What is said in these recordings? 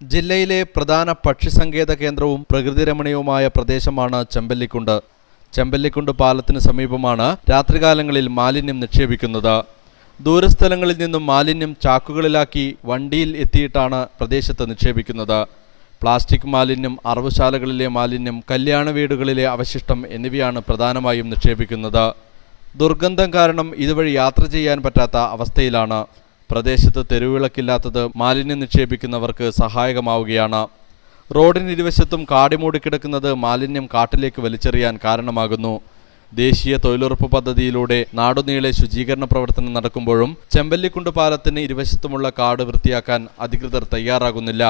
ജില്ലയിലെ പ്രധാന പക്ഷിസങ്കേത കേന്ദ്രവും പ്രകൃതിരമണീയവുമായ പ്രദേശമാണ് ചെമ്പല്ലിക്കുണ്ട്. ചെമ്പല്ലിക്കുണ്ട് പാലത്തിന് സമീപമാണ് രാത്രികാലങ്ങളിൽ മാലിന്യം നിക്ഷേപിക്കുന്നത്. ദൂരസ്ഥലങ്ങളിൽ നിന്നും മാലിന്യം ചാക്കുകളിലാക്കി വണ്ടിയിൽ എത്തിയിട്ടാണ് പ്രദേശത്ത് നിക്ഷേപിക്കുന്നത്. പ്ലാസ്റ്റിക് മാലിന്യം, അറവുശാലകളിലെ മാലിന്യം, കല്യാണ വീടുകളിലെ അവശിഷ്ടം എന്നിവയാണ് പ്രധാനമായും നിക്ഷേപിക്കുന്നത്. ദുർഗന്ധം കാരണം ഇതുവഴി യാത്ര ചെയ്യാൻ പറ്റാത്ത അവസ്ഥയിലാണ്. പ്രദേശത്ത് തെരുവിളക്കില്ലാത്തത് മാലിന്യം നിക്ഷേപിക്കുന്നവർക്ക് സഹായകമാവുകയാണ്. റോഡിന് ഇരുവശത്തും കാടിമൂടിക്കിടക്കുന്നത് മാലിന്യം കാട്ടിലേക്ക് വലിച്ചെറിയാൻ കാരണമാകുന്നു. ദേശീയ തൊഴിലുറപ്പ് പദ്ധതിയിലൂടെ നാടുനീളെ ശുചീകരണ പ്രവർത്തനം നടക്കുമ്പോഴും ചെമ്പല്ലിക്കുണ്ട് പാലത്തിന് ഇരുവശത്തുമുള്ള കാട് വൃത്തിയാക്കാൻ അധികൃതർ തയ്യാറാകുന്നില്ല.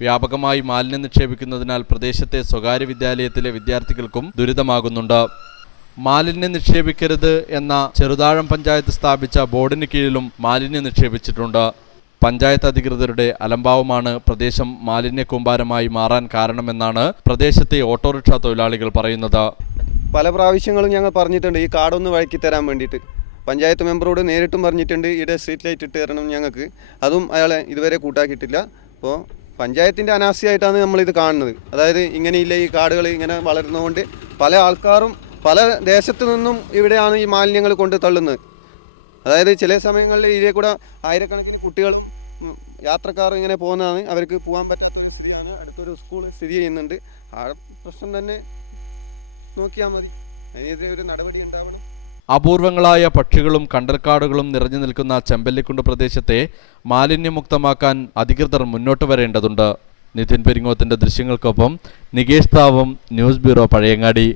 വ്യാപകമായി മാലിന്യം നിക്ഷേപിക്കുന്നതിനാൽ പ്രദേശത്തെ സ്വകാര്യ വിദ്യാലയത്തിലെ വിദ്യാർത്ഥികൾക്കും ദുരിതമാകുന്നുണ്ട്. മാലിന്യം നിക്ഷേപിക്കരുത് എന്ന ചെറുതാഴം പഞ്ചായത്ത് സ്ഥാപിച്ച ബോർഡിന് കീഴിലും മാലിന്യം നിക്ഷേപിച്ചിട്ടുണ്ട്. പഞ്ചായത്ത് അധികൃതരുടെ അലംഭാവമാണ് പ്രദേശം മാലിന്യ കൂമ്പാരമായി മാറാൻ കാരണമെന്നാണ് പ്രദേശത്തെ ഓട്ടോറിക്ഷ തൊഴിലാളികൾ പറയുന്നത്. പല പ്രാവശ്യങ്ങളും ഞങ്ങൾ പറഞ്ഞിട്ടുണ്ട് ഈ കാടൊന്ന് വഴക്കി തരാൻ വേണ്ടിയിട്ട്. പഞ്ചായത്ത് മെമ്പറോട് നേരിട്ടും പറഞ്ഞിട്ടുണ്ട് ഇവിടെ സ്ട്രീറ്റ് ലൈറ്റ് ഇട്ട് തരണം ഞങ്ങൾക്ക്. അതും അയാളെ ഇതുവരെ കൂട്ടാക്കിയിട്ടില്ല. അപ്പോൾ പഞ്ചായത്തിൻ്റെ അനാസ്ഥയായിട്ടാണ് നമ്മളിത് കാണുന്നത്. അതായത് ഇങ്ങനെയില്ല, ഈ കാടുകൾ ഇങ്ങനെ വളരുന്നതുകൊണ്ട് പല ആൾക്കാരും പല ദേശത്തു നിന്നും ഇവിടെയാണ് ഈ മാലിന്യങ്ങൾ കൊണ്ട് തള്ളുന്നത്. അതായത് ചില സമയങ്ങളിൽ ഇതിലെ കൂടെ ആയിരക്കണക്കിന് കുട്ടികളും യാത്രക്കാരും ഇങ്ങനെ പോകുന്നതാണ്. അവർക്ക് പോകാൻ പറ്റാത്തൊരു സ്ഥിതിയാണ്. അടുത്തൊരു സ്കൂൾ സ്ഥിതി ചെയ്യുന്നുണ്ട്. ആ പ്രശ്നം തന്നെ നോക്കിയാൽ മതി. അതിനെതിരെ ഒരു നടപടി ഉണ്ടാവണം. അപൂർവങ്ങളായ പക്ഷികളും കണ്ടൽക്കാടുകളും നിറഞ്ഞു നിൽക്കുന്ന ചെമ്പല്ലിക്കുണ്ട് പ്രദേശത്തെ മാലിന്യമുക്തമാക്കാൻ അധികൃതർ മുന്നോട്ട് വരേണ്ടതുണ്ട്. നിതിൻ പെരിങ്ങോത്തിന്റെ ദൃശ്യങ്ങൾക്കൊപ്പം നികേഷ് താവം, ന്യൂസ് ബ്യൂറോ, പഴയങ്ങാടി.